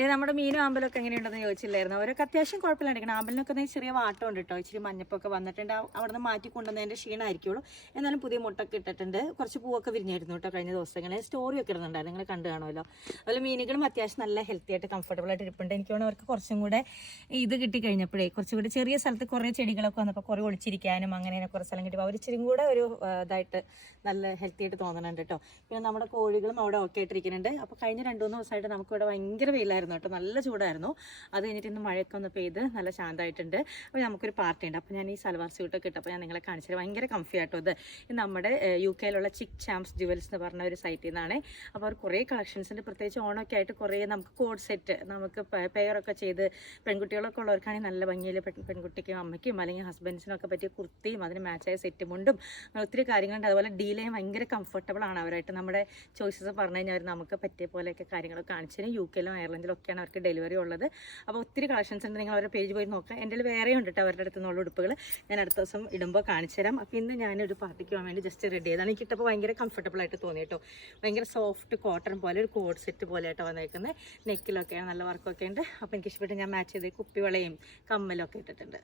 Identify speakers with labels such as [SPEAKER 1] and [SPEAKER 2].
[SPEAKER 1] ഇത് നമ്മുടെ മീനും ആമ്പലൊക്കെ എങ്ങനെയുണ്ടെന്ന് ചോദിച്ചില്ലായിരുന്നു. അവരൊക്കെ അത്യാവശ്യം കുഴപ്പമില്ലാണ്ടിരിക്കണം ആമ്പലിനൊക്കെ ചെറിയ വാട്ടം ഉണ്ട് കേട്ടോ ഇച്ചിരി മഞ്ഞപ്പൊക്കെ വന്നിട്ടുണ്ട്. അവിടെ അവിടുന്ന് മാറ്റി കൊണ്ടുവന്നതിന്റെ ക്ഷീണമായിരിക്കുള്ളൂ. എന്നാലും പുതിയ മുട്ടൊക്കെ ഇട്ടിട്ടുണ്ട്. കുറച്ച് പൂവൊക്കെ വിരിഞ്ഞായിരുന്നു കേട്ടോ കഴിഞ്ഞ ദിവസങ്ങളിൽ. സ്റ്റോറി ഒക്കെ ഇടുന്നുണ്ടായിരുന്നു. നിങ്ങൾ കണ്ടു കാണുമല്ലോ. അതുപോലെ മീനുകളും അത്യാവശ്യം നല്ല ഹെൽത്തി ആയിട്ട് കംഫർട്ടബിൾ ആയിട്ട് ഇരിപ്പുണ്ട്. എനിക്ക് തോന്നുന്നു അവർക്ക് കുറച്ചും കൂടെ ഇത് കിട്ടി കഴിഞ്ഞപ്പോഴേ കുറച്ചും കൂടി ചെറിയ സ്ഥലത്ത് കുറേ ചെടികളൊക്കെ വന്നപ്പോൾ കുറേ ഒളിച്ചിരിക്കാനും അങ്ങനെ കുറേ സ്ഥലം കിട്ടിയപ്പോൾ അവർ ഇച്ചിരി കൂടെ ഒരു ഇതായിട്ട് നല്ല ഹെൽത്തി ആയിട്ട് തോന്നുന്നുണ്ട് കേട്ടോ പിന്നെ നമ്മുടെ കോഴികളും അവിടെ ഓക്കെ ആയിട്ടിരിക്കുന്നുണ്ട്. അപ്പോൾ കഴിഞ്ഞ രണ്ട് മൂന്ന് ദിവസമായിട്ട് നമുക്കിവിടെ ഭയങ്കര വെയിലായിരുന്നു. കേട്ടോ. നല്ല ചൂടായിരുന്നു. അത് കഴിഞ്ഞിട്ട് ഇന്ന് മഴയൊക്കെ ഒന്ന് പെയ്ത് നല്ല ശാന്തമായിട്ടുണ്ട്. അപ്പോൾ നമുക്കൊരു പാർട്ടി ഉണ്ട്. അപ്പോൾ ഞാൻ ഈ സൽവാർ സ്യൂട്ടൊക്കെ ഇട്ടപ്പോൾ ഞാൻ നിങ്ങളെ കാണിച്ചത് ഭയങ്കര കംഫി ആട്ടോ ഇത്. നമ്മുടെ യു കെയിലുള്ള ചിക്ക് ചാംസ് ജുവൽസ് എന്ന് പറഞ്ഞ ഒരു സൈറ്റിൽ നിന്നാണ്. അപ്പോൾ അവർ കുറേ കളക്ഷൻസ് ഉണ്ട് പ്രത്യേകിച്ച് ഓണമൊക്കെ ആയിട്ട് കുറേ നമുക്ക് കോഡ് സെറ്റ് നമുക്ക് പെയറൊക്കെ ചെയ്ത് പെൺകുട്ടികളൊക്കെ ഉള്ളവർക്കാണെങ്കിൽ നല്ല ഭംഗിയിൽ പെൺകുട്ടിക്കും അമ്മയ്ക്കും അല്ലെങ്കിൽ ഹസ്ബൻഡ്സിനൊക്കെ പറ്റിയ കുർത്തിയും അതിന് മാച്ചായ സെറ്റും മുണ്ടും ഒത്തിരി കാര്യങ്ങളുണ്ട്. അതുപോലെ ഡീലേയും ഭയങ്കര കംഫർട്ടബിൾ ആണ് അവരായിട്ട്. നമ്മുടെ ചോയ്സസ് പറഞ്ഞു കഴിഞ്ഞാൽ അവർ നമുക്ക് പറ്റിയ പോലെയൊക്കെ കാര്യങ്ങൾ കാണിച്ചു യു കെയിലും അയർലൻഡിലും ഒക്കെയാണ് അവർക്ക് ഡെലിവറി ഉള്ളത്. അപ്പോൾ ഒത്തിരി കളക്ഷൻസ് ഉണ്ട്. നിങ്ങൾ അവരുടെ പേജ് പോയി നോക്കുക എന്റെ വേറെ ഉണ്ട് കേട്ടോ അവരുടെ അടുത്ത് നിന്നുള്ള ഉടുപ്പുകൾ ഞാൻ അടുത്ത ദിവസം ഇടുമ്പോൾ കാണിച്ചു തരാം. അപ്പോൾ ഇന്ന് ഞാനൊരു പാർട്ടിക്ക് പോകാൻ വേണ്ടി ജസ്റ്റ് റെഡി ചെയ്താണ് എനിക്ക് ഇട്ടപ്പോൾ ഭയങ്കര കംഫർട്ടബിൾ ആയിട്ട് തോന്നി കേട്ടോ. ഭയങ്കര സോഫ്റ്റ് കോട്ടൺ പോലെ ഒരു കോഡ് സെറ്റ് പോലെ ആയിട്ടോ വന്നേക്കുന്നത് നെക്കിലൊക്കെ നല്ല വർക്കൊക്കെ ഉണ്ട്. അപ്പോൾ എനിക്ക് ഇഷ്ടപ്പെട്ട് ഞാൻ മാച്ച് ചെയ്ത് കുപ്പിവളയും കമ്മലൊക്കെ ഇട്ടിട്ടുണ്ട്.